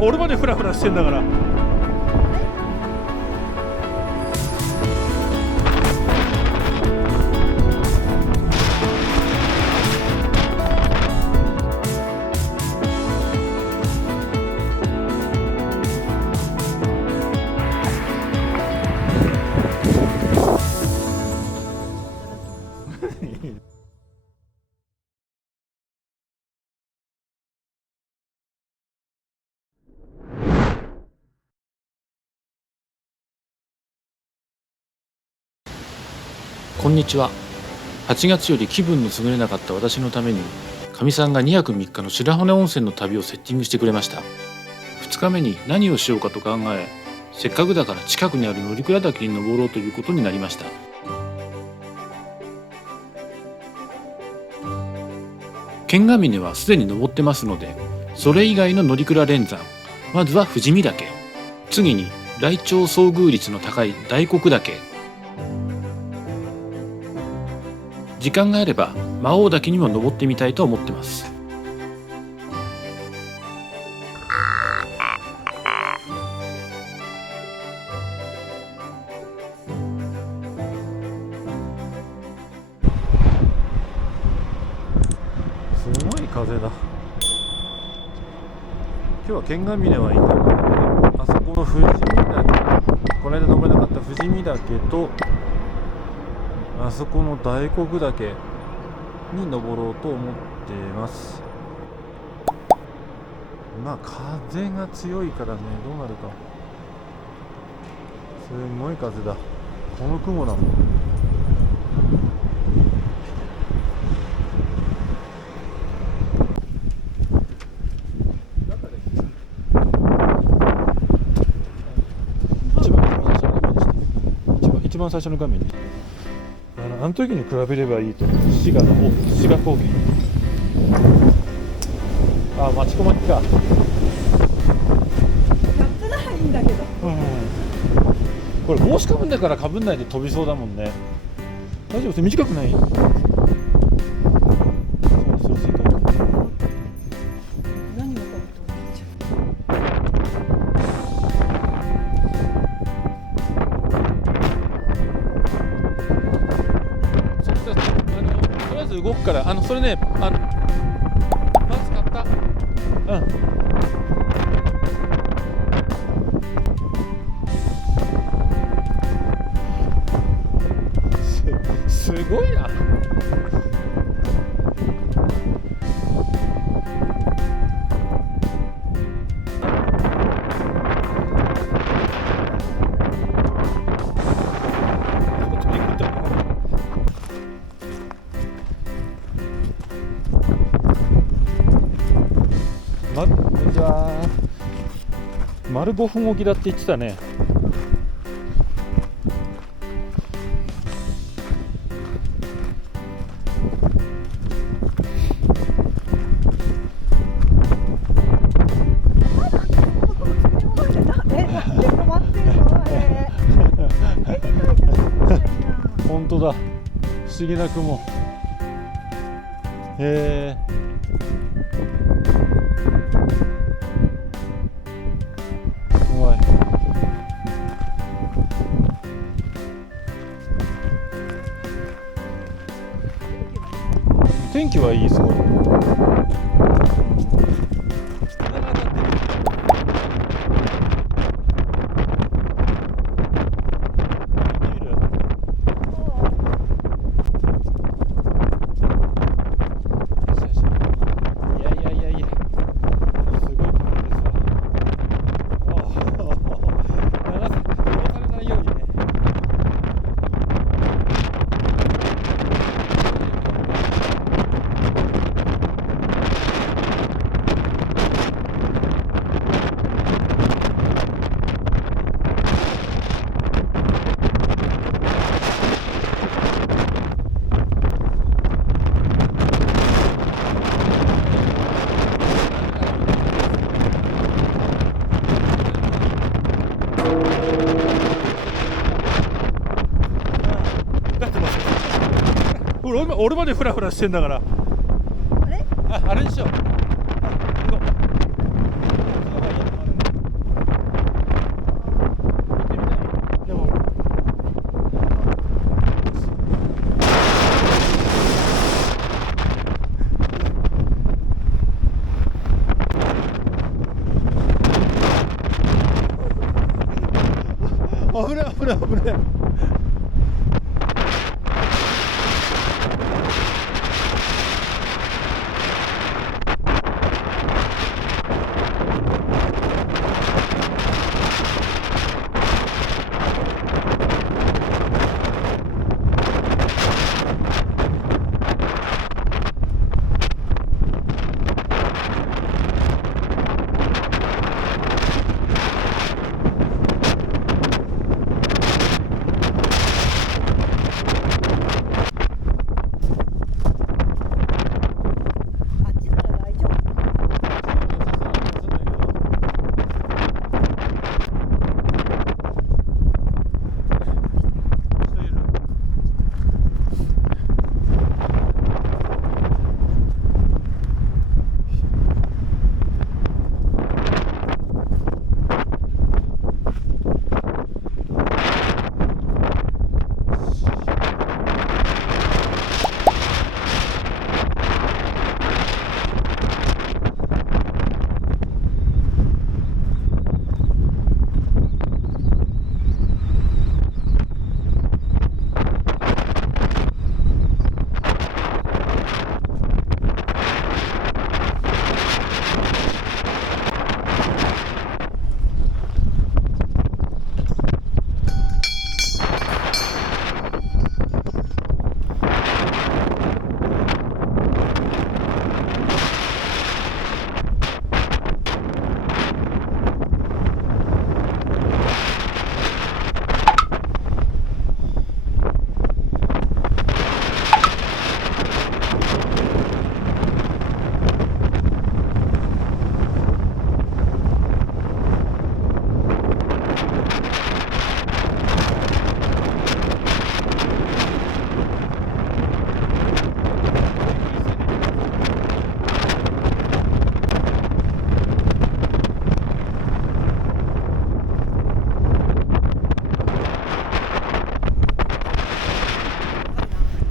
俺までフラフラしてんだから。こんにちは。8月より気分の優れなかった私のために、かみさんが2泊3日の白骨温泉の旅をセッティングしてくれました。2日目に何をしようかと考え、せっかくだから近くにある乗鞍岳に登ろうということになりました。剣ヶ峰はすでに登ってますので、それ以外の乗鞍連山、まずは富士見岳、次に来鳥遭遇率の高い大黒岳、時間があれば魔王岳にも登ってみたいと思ってます。すごい風だ。今日は剣ヶ峰はいいんだけどね、あそこの富士見岳、この間登れなかった富士見岳とあそこの大黒岳に登ろうと思っています。まあ風が強いからね、どうなるか。すごい風だ。この雲だもん。一番最初の画面にあの時に比べればいいと思う。滋賀高原。あ、町子町か。やったらいいんだけど。これ帽子かぶんだからかぶんないで飛びそうだもんね。大丈夫です。短くない？そう正解。何をかぶってもいいじとりあえず動くから、それね、マス買った。すごいな。こんにちは。丸5分置きだって言ってたね。本当だ。不思議な雲。へえ。怖い。天気はいい、すごい。俺までフラフラしてんだから。あれにしよう。行こう。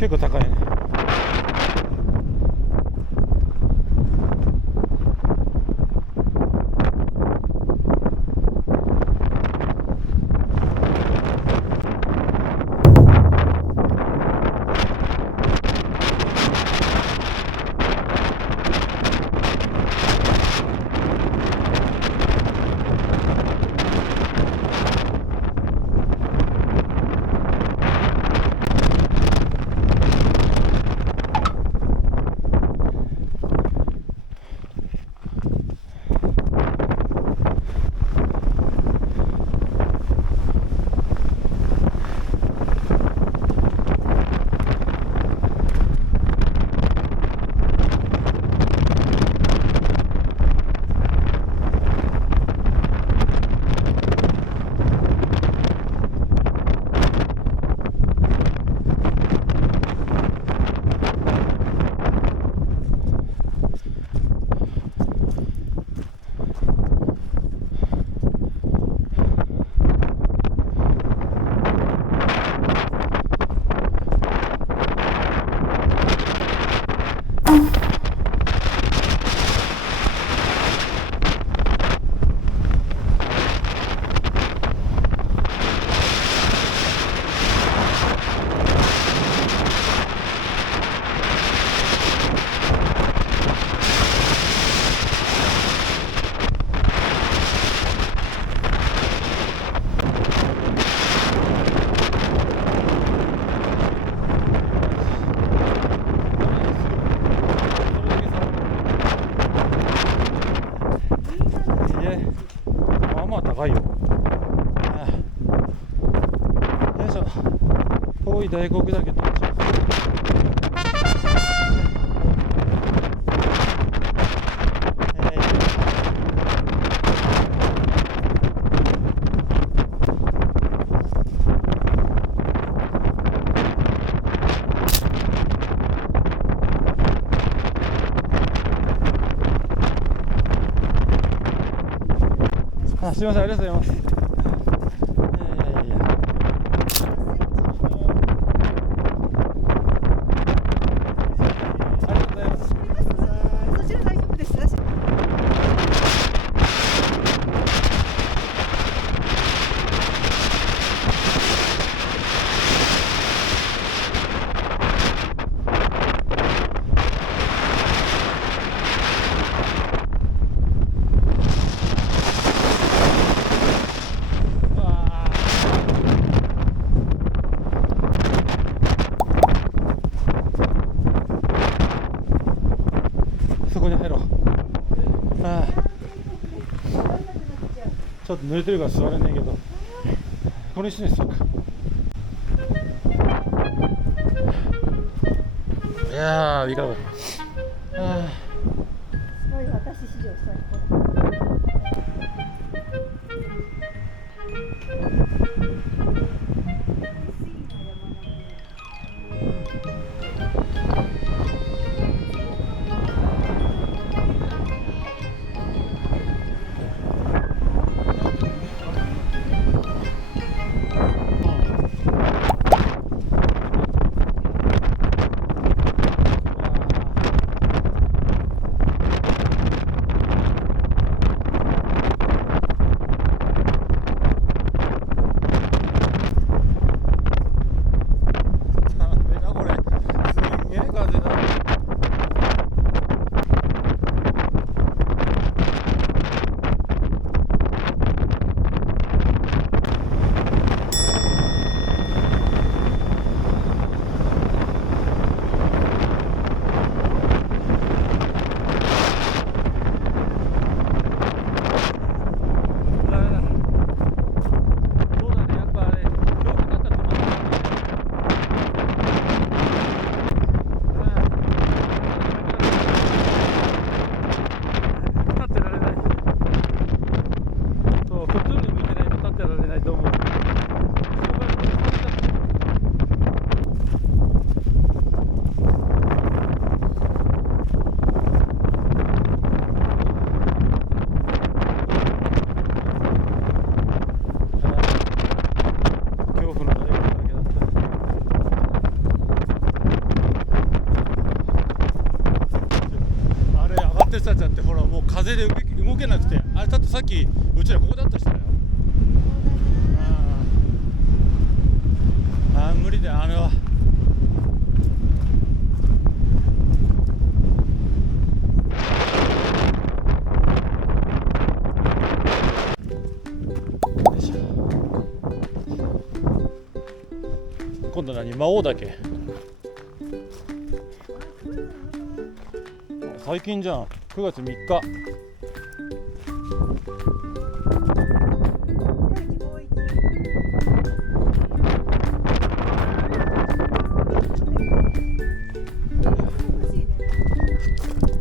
結構高いね。まあまあ高いよ。ああ、よいしょ。遠い大黒岳到着。あ、すみません、ありがとうございます。いやいやいや。ありがとうございます。そちら大丈夫です。そこに入ろう。ああ、ちょっと濡れてるから座れねえけど、この石に座るか。いやー、いいかな。ああ、すごい私史上最高。人たちだってほらもう風で動けなくて、あれだってさっきうちらここだったしたよ。ああ無理だよあれは。今度何魔王岳最近じゃん。9月3日。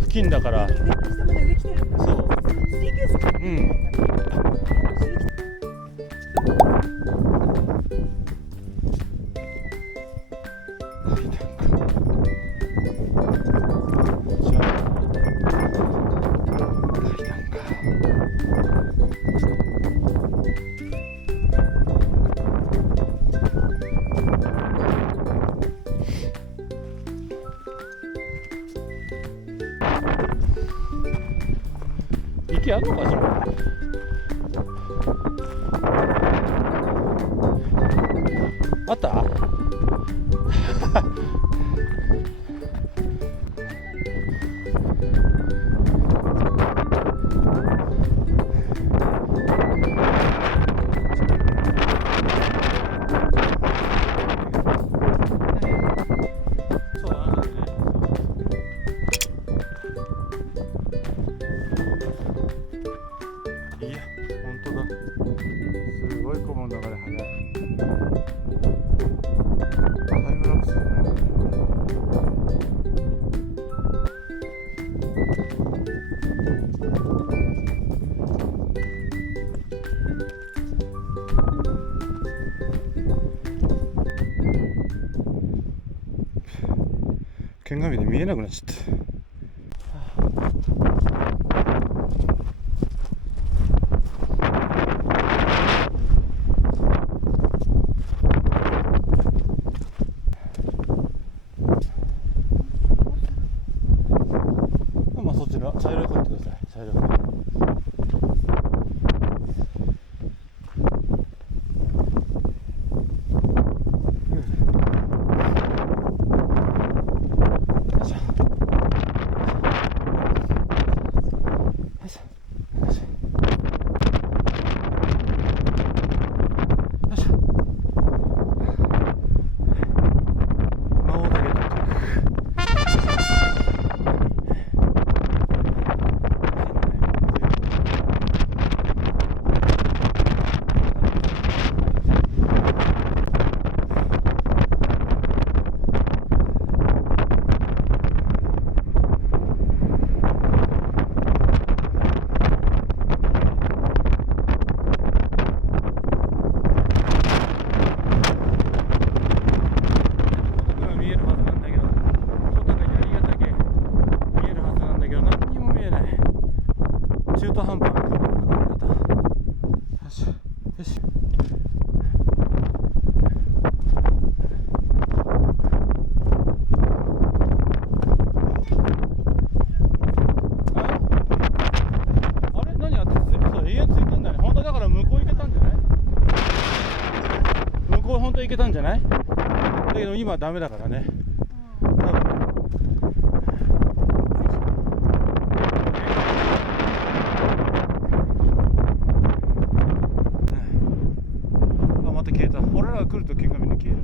付近だからそううん。池あるのかしら。あったすごい雲の流れ速い。タイムラプスじゃないのね。剣紙で見えなくなっちゃった。そちら茶色い方行ってください。茶色い方。中途半端な雲の流れ方。よしよし。あれ何やってそう永遠ついてんだね。本当だから向こう行けたんじゃない？向こう本当行けたんじゃない？だけど今はダメだからね。また消えた。俺らが来ると剣紙に消える。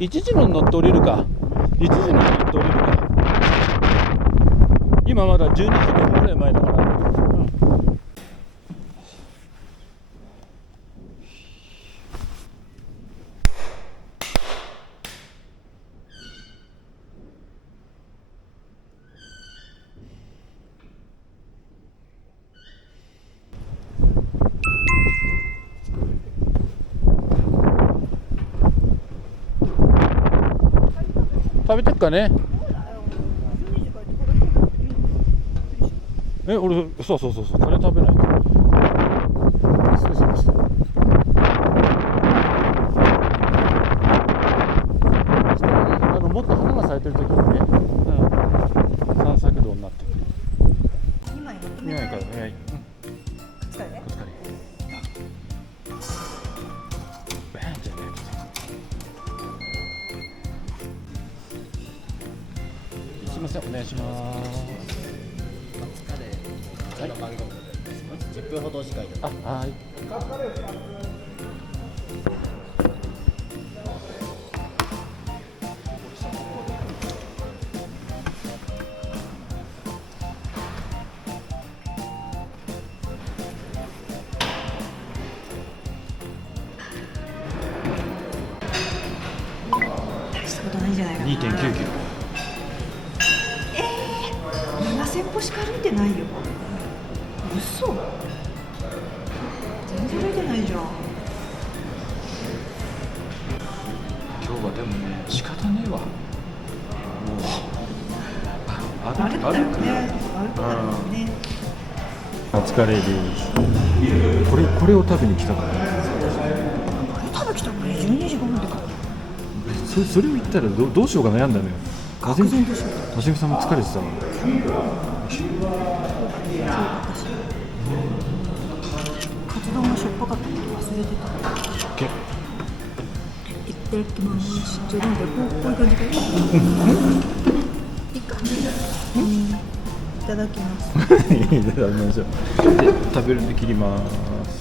1時の乗って降りるか。1時の乗って降りるか。今まだ12時5分ぐらい前だから。食べてっかね。俺そうカレー食べないから。失礼しました。もっと花が咲いてる時にね、散策道になってる。2枚からお願い。疲れ。すみません、お願いします。はい、10分ほどお時間いただきます。はい。したことないんじゃないかな。2.9キロ。7000歩しか歩いてないよ。嘘。全然歩いてないじゃん。今日はでもね、仕方ねえわ。もう歩くだろうね。歩くだろうね。お疲れです。これを食べに来たから。これ食べきたのに12時5分でか。それを言ったらどうしようか悩んだのよ。愕然としちゃった。多治見さんも疲れてたわ。カツ丼がしょっぱかったこと忘れてた。いただきます。じゃあなんかこういう感じかいいか。いただきます。いただきましょう。で食べるんで切ります。